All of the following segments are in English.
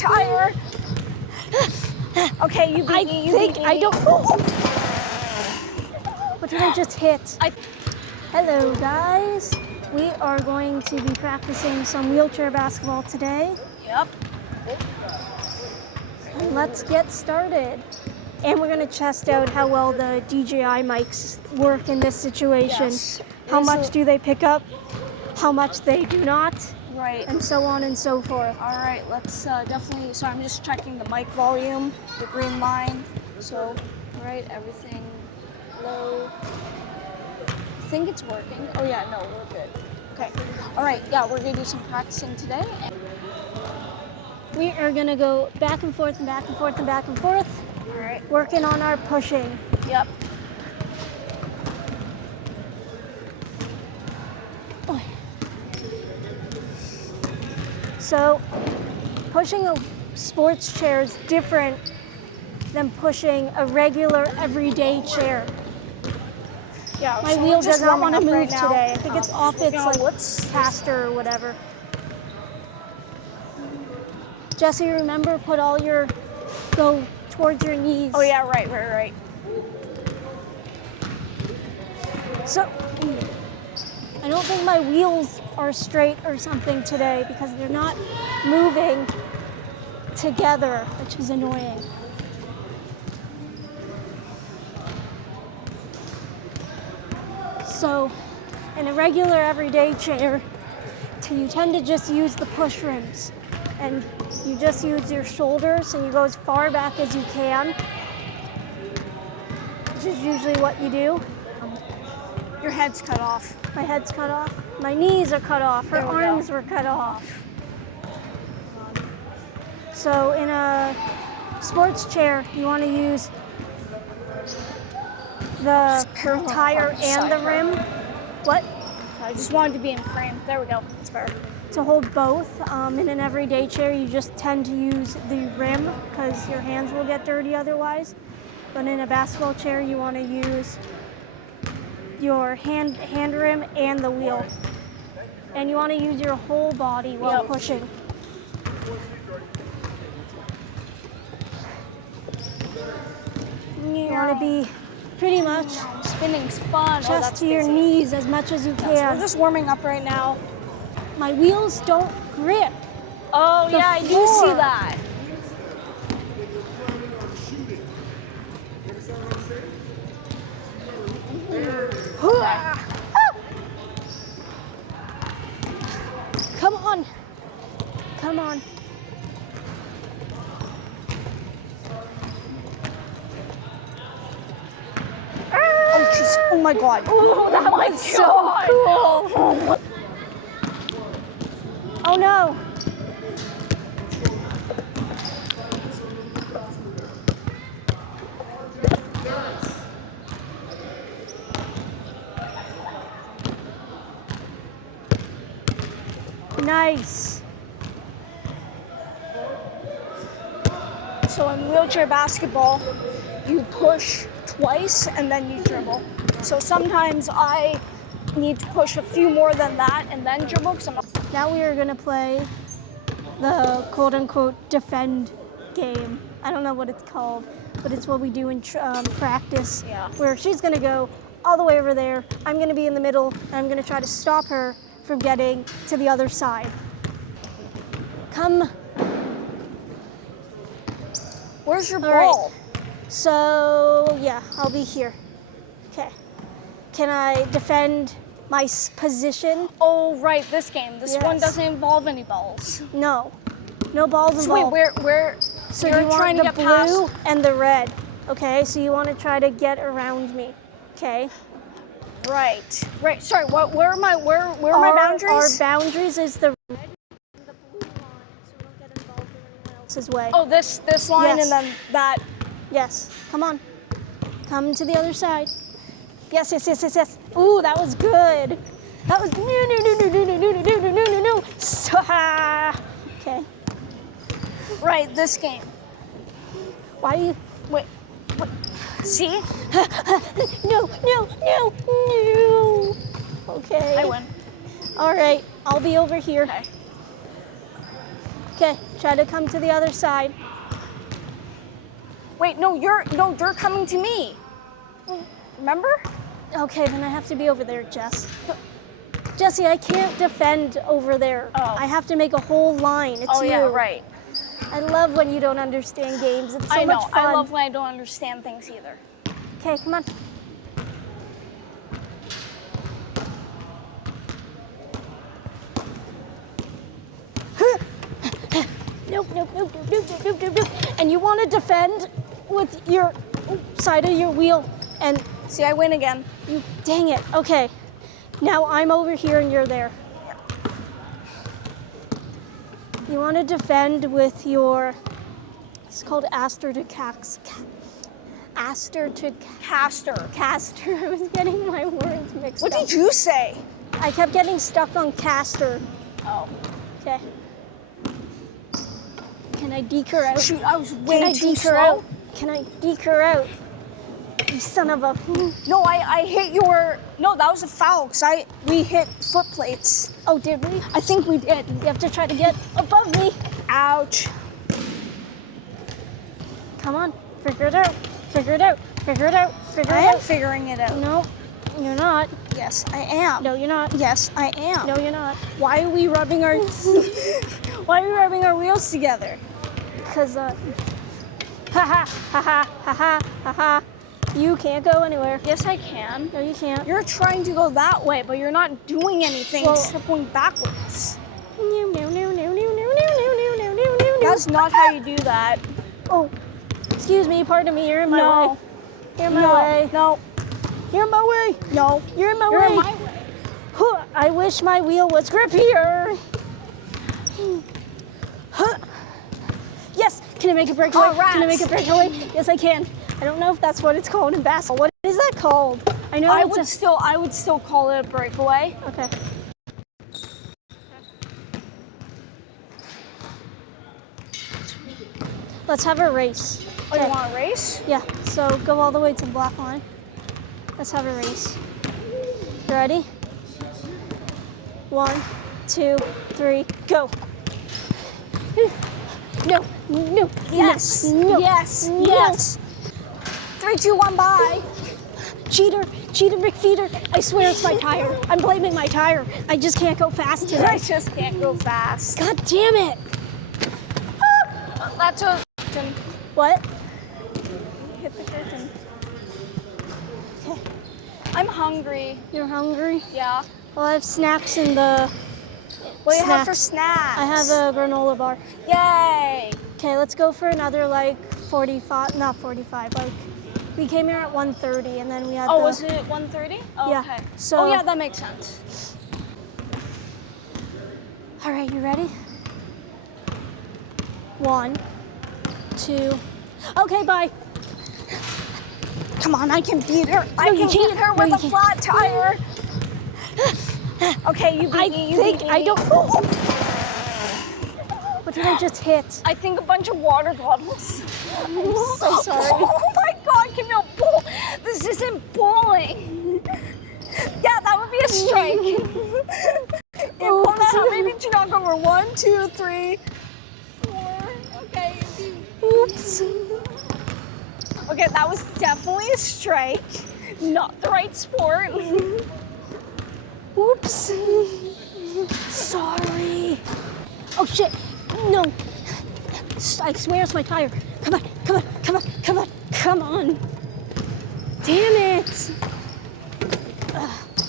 tire. Okay, you beat me. I don't. Oh. What did I just hit? Hello, guys. We are going to be practicing some wheelchair basketball today. Yep. And let's get started. And we're going to test out how well the DJI mics work in this situation. Yes. How much do they pick up? How much they do not? Right. And so on and so forth. All right, let's definitely, so I'm just checking the mic volume, the green line. So, all right, everything low. I think it's working. Oh yeah, no, we're good. Okay. All right, yeah, we're gonna do some practicing today. We are gonna go back and forth and back and forth and back and forth. All right. Working on our pushing. Yep. So, pushing a sports chair is different than pushing a regular everyday chair. Yeah. My so wheel we're just does not want to warming move up right now. today. I think it's off its what's caster or whatever. Jesse, remember, go towards your knees. Oh yeah, right. So, I don't think my wheels are straight or something today because they're not moving together, which is annoying. So, in a regular everyday chair, you tend to just use the push rims, and you just use your shoulders and you go as far back as you can, which is usually what you do. Your head's cut off. My head's cut off. My knees are cut off. Her arms were cut off. So in a sports chair, you want to use the tire and the rim. What? I just wanted to be in frame. There we go. It's better. To hold both. In an everyday chair, you just tend to use the rim because your hands will get dirty otherwise. But in a basketball chair, you want to use your hand rim and the wheel. And you want to use your whole body while pushing. You want to be pretty much Spinning's fun. chest to your knees as much as you can. We're just warming up right now. My wheels don't grip. Oh the yeah, I do floor. see that. Come on. Come on. Oh jeez. Oh my god. Oh, that was so cool. Oh no. Nice. So in wheelchair basketball, you push twice and then you dribble. So sometimes I need to push a few more than that and then dribble. Now we are going to play the quote-unquote defend game. I don't know what it's called, but it's what we do in practice. Yeah. Where she's going to go all the way over there. I'm going to be in the middle, and I'm going to try to stop her from getting to the other side. Come. Where's your All ball? right. So, yeah, I'll be here. Okay. Can I defend my position? Oh, right, this game. This one Yes. doesn't involve any balls. No. No balls So wait, involved. where? So you're you want trying the to get blue past? and the red. Okay, so you want to try to get around me. Okay. Right. Sorry. Where are my boundaries? Our boundaries is the red and the blue line, so we don't get involved in anyone else's way. Oh, this line Yes. and then that. Yes. Come on. Come to the other side. Yes. Ooh, that was good. That was no. Okay. Right. This game. Why do you? Wait. See? No. Okay. I win. All right. I'll be over here. Okay. Okay. Try to come to the other side. Wait, no, you're coming to me. Remember? Okay, then I have to be over there, Jess. Jessie, I can't defend over there. Oh. I have to make a whole line. It's Oh you. yeah, right. I love when you don't understand games. It's so I know. much fun. I love when I don't understand things either. Okay, come on. Nope, nope, nope, nope, nope, nope, nope, nope. And you want to defend with your side of your wheel. And See, I win again. you, dang it. Okay. Now I'm over here and you're there. You want to defend with your, it's called aster to cax. Aster to Caster. caster. I was getting my words mixed What up. did you say? I kept getting stuck on caster. Oh. Okay. Can I deke her out? Shoot, I was Can way I too deke her slow. out? Can I deke her out? You son of a. No, I hit your. No, that was a foul because we hit foot plates. Oh, did we? I think we did. You have to try to get above me. Ouch. Come on, figure it out. Figure it out. Figure it out. Figure I it am out. figuring it out. No, you're not. Yes, I am. No, you're not. Yes, I am. No, you're not. Why are we rubbing our Why are we rubbing our wheels together? Cause ha ha ha ha ha ha ha ha. You can't go anywhere. Yes, I can. No, you can't. You're trying to go that way, but you're not doing anything Well- except going backwards. No, no, no, no, no, no, no, no, no, no, no. That's not how you do that. Oh, excuse me, pardon me. You're in my No. way. You're in my No. way. No. You're in my way. No. You're in my You're way. in my way. Huh, I wish my wheel was grippier. Huh. Yes, can I make a breakaway? Oh, rats. Can I make a breakaway? Yes, I can. I don't know if that's what it's called in basketball. What is that called? I know I it's would still call it a breakaway. Okay. Let's have a race. Oh, you Okay. want to race? Yeah, so go all the way to the black line. Let's have a race. You ready? 1, 2, 3, go. No, no, Yes. no, Yes. no. Yes. 3, 2, 1, bye. Cheater, cheater, McFeeder. I swear it's my tire. I'm blaming my tire. I just can't go fast I today. just can't go fast. God damn it. That's a. What? Hit the curtain. Okay. I'm hungry. You're hungry? Yeah. Well, I have snacks in the. What do you have for snacks. snacks? I have a granola bar. Yay! Okay, let's go for another like 45, not 45, like we came here at 1:30 and then we had Oh, the, was it 1:30? Oh, Yeah, okay. so- Oh, yeah, that makes sense. All right, you ready? 1, 2, okay, bye. Come on, I can beat her. I No, you can can't. beat her No, with you a can't. flat tire. Okay, you beat me. You beat me. I don't, what did I just hit? I think a bunch of water bottles. I'm so sorry. Oh my God, Camille, bull. This isn't bowling. Yeah, that would be a strike. Oops. How many did you knock over? 1, 2, 3, 4. Okay. Oops. Okay, that was definitely a strike. Not the right sport. Oops. Sorry. Oh shit. No. I swear it's my tire. Come on, come on, come on, come on, come on. Damn it.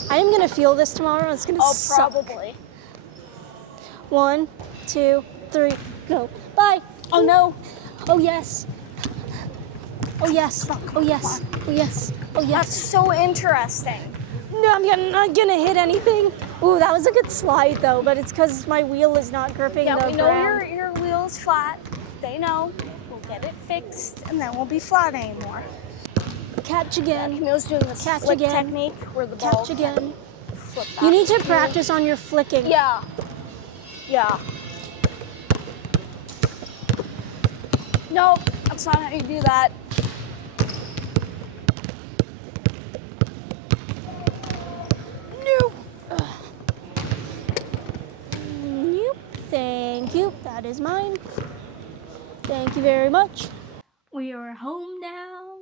I am gonna feel this tomorrow. It's gonna Oh, suck. probably. 1, 2, 3, go. Bye. Oh no. Oh yes. Oh yes. Oh yes. Oh yes. Oh That's yes. so interesting. No, I'm not gonna hit anything. Ooh, that was a good slide though, but it's because my wheel is not gripping Yeah, the we know ground. your wheel's flat. They know. We'll get it fixed, and then we'll be flat anymore. Catch again. Camille's doing the Catch flick again. technique where the ball Catch again. flip back. You need to practice on your flicking. Yeah. Yeah. No, that's not how you do that. No. Nope. Thank you. That that is mine. Thank you very much. We are home now,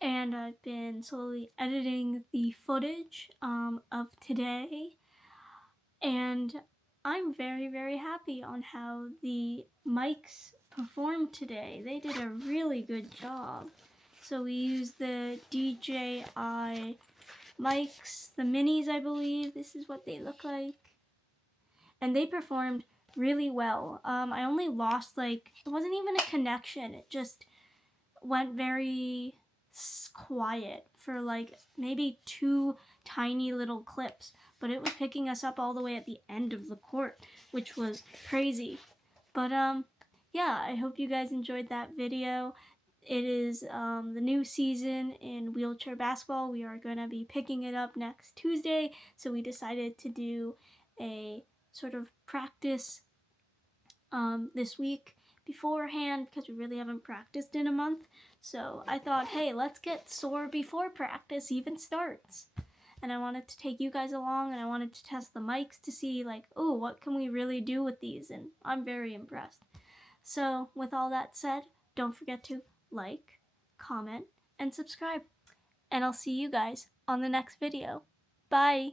and I've been slowly editing the footage of today, and I'm very, very happy on how the mics performed today. They did a really good job. So we used the DJI mics, the minis, I believe. This is what they look like. And they performed really well. I only lost, like, it wasn't even a connection. It just went very quiet for like maybe 2 tiny little clips, but it was picking us up all the way at the end of the court, which was crazy. But yeah, I hope you guys enjoyed that video. It is the new season in wheelchair basketball. We are going to be picking it up next Tuesday, so we decided to do a sort of practice this week beforehand because we really haven't practiced in a month. So I thought, hey, let's get sore before practice even starts. And I wanted to take you guys along, and I wanted to test the mics to see, like, oh, what can we really do with these? And I'm very impressed. So with all that said, don't forget to like, comment, and subscribe. And I'll see you guys on the next video. Bye!